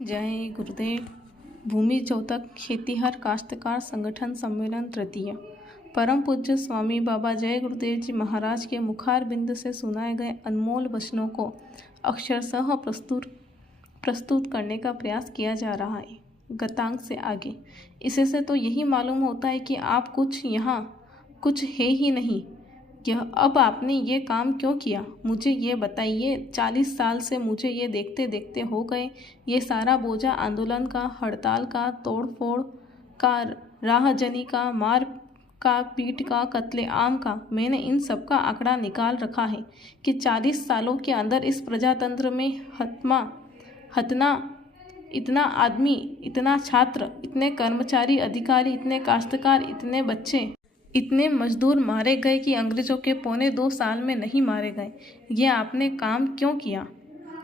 जय गुरुदेव। भूमि चौतक खेतीहर काश्तकार संगठन सम्मेलन तृतीय। परम पूज्य स्वामी बाबा जय गुरुदेव जी महाराज के मुखार बिंद से सुनाए गए अनमोल वचनों को अक्षरशः प्रस्तुत करने का प्रयास किया जा रहा है। गतांक से आगे इससे तो यही मालूम होता है कि आप यहाँ कुछ है ही नहीं। अब आपने ये काम क्यों किया, मुझे ये बताइए। 40 साल से मुझे ये देखते देखते हो गए। ये सारा बोझा आंदोलन का, हड़ताल का, तोड़फोड़ का, राहजनी का, मार का, पीट का, कत्ले आम का, मैंने इन सब का आंकड़ा निकाल रखा है कि 40 सालों के अंदर इस प्रजातंत्र में इतना आदमी, इतना छात्र, इतने कर्मचारी, अधिकारी, इतने काश्तकार, इतने बच्चे, इतने मजदूर मारे गए कि अंग्रेज़ों के 2.25 साल में नहीं मारे गए। ये आपने काम क्यों किया?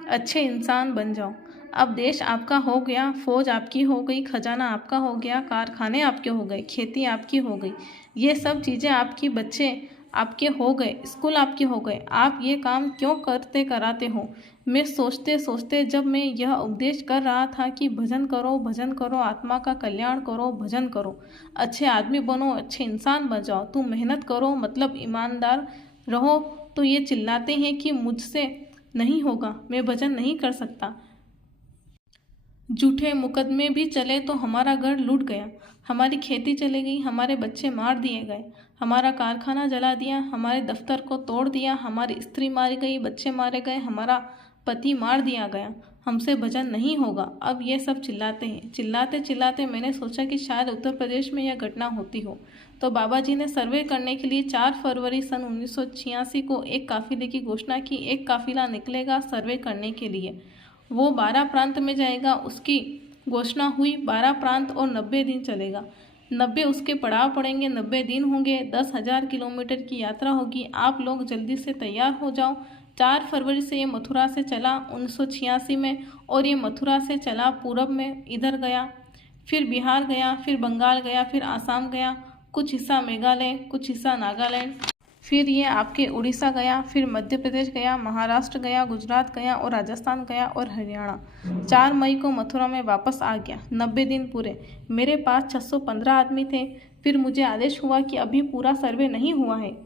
अच्छे इंसान बन जाओ। अब देश आपका हो गया, फौज आपकी हो गई, खजाना आपका हो गया, कारखाने आपके हो गए, खेती आपकी हो गई, ये सब चीज़ें आपकी, बच्चे आपके हो गए, स्कूल आपके हो गए। आप ये काम क्यों कराते हो? मैं सोचते सोचते जब मैं यह उपदेश कर रहा था कि भजन करो, आत्मा का कल्याण करो, भजन करो, अच्छे आदमी बनो, अच्छे इंसान बन जाओ, तुम मेहनत करो, मतलब ईमानदार रहो, तो ये चिल्लाते हैं कि मुझसे नहीं होगा, मैं भजन नहीं कर सकता। झूठे मुकदमे भी चले तो हमारा घर लूट गया, हमारी खेती चली गई, हमारे बच्चे मार दिए गए, हमारा कारखाना जला दिया, हमारे दफ्तर को तोड़ दिया, हमारी स्त्री मारी गई, बच्चे मारे गए, हमारा पति मार दिया गया, हमसे भजन नहीं होगा। अब ये सब चिल्लाते हैं। चिल्लाते चिल्लाते मैंने सोचा कि शायद उत्तर प्रदेश में यह घटना होती हो, तो बाबा जी ने सर्वे करने के लिए 4 फरवरी सन 1986 को एक काफिले की घोषणा की। एक काफिला निकलेगा सर्वे करने के लिए, वो 12 प्रांत में जाएगा। उसकी घोषणा हुई। 12 प्रांत और 90 दिन चलेगा। 90 उसके पड़ाव पड़ेंगे, 90 दिन होंगे, 10,000 किलोमीटर की यात्रा होगी। आप लोग जल्दी से तैयार हो जाओ। 4 फरवरी से ये मथुरा से चला 1986 में, और ये मथुरा से चला पूरब में, इधर गया, फिर बिहार गया, फिर बंगाल गया, फिर आसाम गया, कुछ हिस्सा मेघालय, कुछ हिस्सा नागालैंड, फिर ये आपके उड़ीसा गया, फिर मध्य प्रदेश गया, महाराष्ट्र गया, गुजरात गया और राजस्थान गया और हरियाणा। 4 मई को मथुरा में वापस आ गया। 90 दिन पूरे। मेरे पास 615 आदमी थे। फिर मुझे आदेश हुआ कि अभी पूरा सर्वे नहीं हुआ है,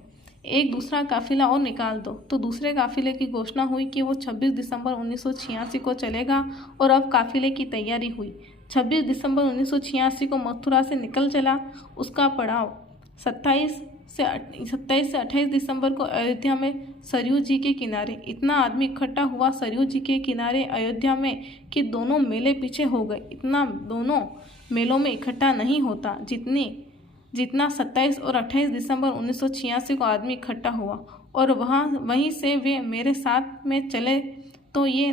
एक दूसरा काफिला और निकाल दो। तो दूसरे काफिले की घोषणा हुई कि वो 26 दिसंबर 1986 को चलेगा, और अब काफिले की तैयारी हुई। 26 दिसंबर 1986 को मथुरा से निकल चला। उसका पड़ाव 27 से 28 दिसंबर को अयोध्या में सरयू जी के किनारे। इतना आदमी इकट्ठा हुआ सरयू जी के किनारे अयोध्या में कि दोनों मेले पीछे हो गए। इतना दोनों मेलों में इकट्ठा नहीं होता जितना 27 और 28 दिसंबर 1986 को आदमी इकट्ठा हुआ। और वहीं से वे मेरे साथ में चले। तो ये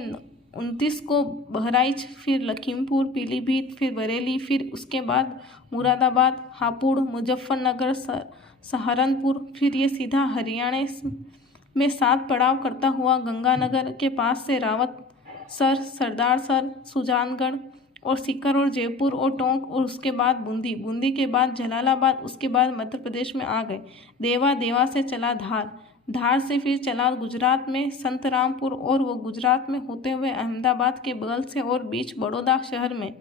29 को बहराइच, फिर लखीमपुर, पीलीभीत, फिर बरेली, फिर उसके बाद मुरादाबाद, हापुड़, मुजफ्फरनगर, सहारनपुर, फिर ये सीधा हरियाणा में 7 पड़ाव करता हुआ गंगानगर के पास से रावतसर, सरदारसर, सुजानगढ़ और सीकर और जयपुर और टोंक, और उसके बाद बूंदी के बाद जलालाबाद, उसके बाद मध्य प्रदेश में आ गए। देवा से चला धार से फिर चला गुजरात में संतरामपुर, और वो गुजरात में होते हुए अहमदाबाद के बगल से और बीच बड़ौदा शहर में।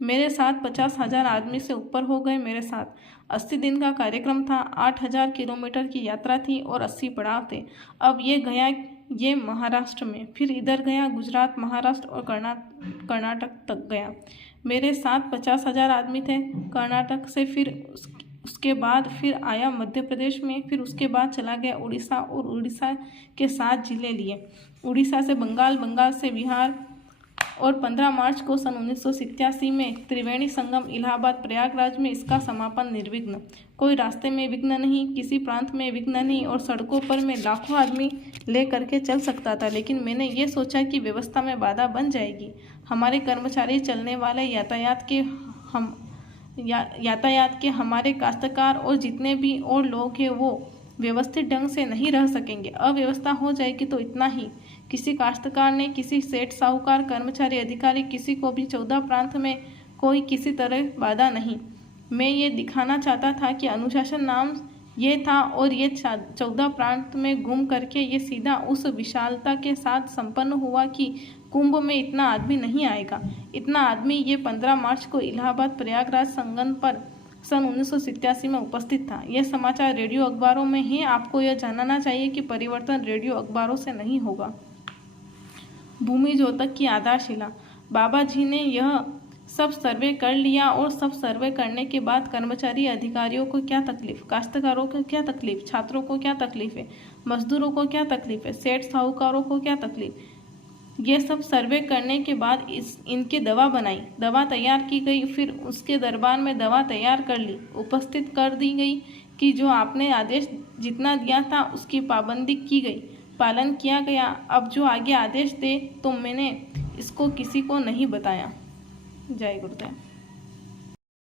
मेरे साथ 50,000 आदमी से ऊपर हो गए। मेरे साथ 80 दिन का कार्यक्रम था। 8,000 किलोमीटर की यात्रा थी और 80 पड़ाव थे। अब ये गया ये महाराष्ट्र में, फिर इधर गया गुजरात, महाराष्ट्र और कर्नाटक तक गया। मेरे साथ 50,000 आदमी थे। कर्नाटक से फिर उसके बाद फिर आया मध्य प्रदेश में, फिर उसके बाद चला गया उड़ीसा, और उड़ीसा के 7 जिले लिए। उड़ीसा से बंगाल से बिहार, और 15 मार्च को सन 1987 में त्रिवेणी संगम इलाहाबाद प्रयागराज में इसका समापन निर्विघ्न। कोई रास्ते में विघ्न नहीं, किसी प्रांत में विघ्न नहीं, और सड़कों पर मैं लाखों आदमी ले करके चल सकता था। लेकिन मैंने ये सोचा कि व्यवस्था में बाधा बन जाएगी। हमारे कर्मचारी, चलने वाले, यातायात के हमारे काश्तकार और जितने भी और लोग हैं वो व्यवस्थित ढंग से नहीं रह सकेंगे। अव्यवस्था हो जाएगी तो इतना ही। किसी काश्तकार ने, किसी सेठ, साहूकार, कर्मचारी, अधिकारी, किसी को भी 14 प्रांत में कोई किसी तरह बाधा नहीं। मैं ये दिखाना चाहता था कि अनुशासन नाम ये था, और ये 14 प्रांत में घूम करके ये सीधा उस विशालता के साथ संपन्न हुआ कि कुंभ में इतना आदमी नहीं आएगा। इतना आदमी ये 15 मार्च को इलाहाबाद प्रयागराज संगम पर सन 1987 में उपस्थित था। यह समाचार रेडियो अखबारों में है। आपको यह जानना चाहिए कि परिवर्तन रेडियो अखबारों से नहीं होगा। भूमि जोतक की आधारशिला। बाबा जी ने यह सब सर्वे कर लिया और सब सर्वे करने के बाद कर्मचारी अधिकारियों को क्या तकलीफ, काश्तकारों को क्या तकलीफ, छात्रों को क्या तकलीफ है, मजदूरों को क्या तकलीफ है, सेठ साहूकारों को क्या तकलीफ, ये सब सर्वे करने के बाद इनके दवा बनाई, दवा तैयार की गई। फिर उसके दरबार में दवा तैयार कर ली, उपस्थित कर दी गई कि जो आपने आदेश जितना दिया था उसकी पाबंदी की गई, पालन किया गया। अब जो आगे आदेश दे तो मैंने इसको किसी को नहीं बताया। जय गुरुदेव।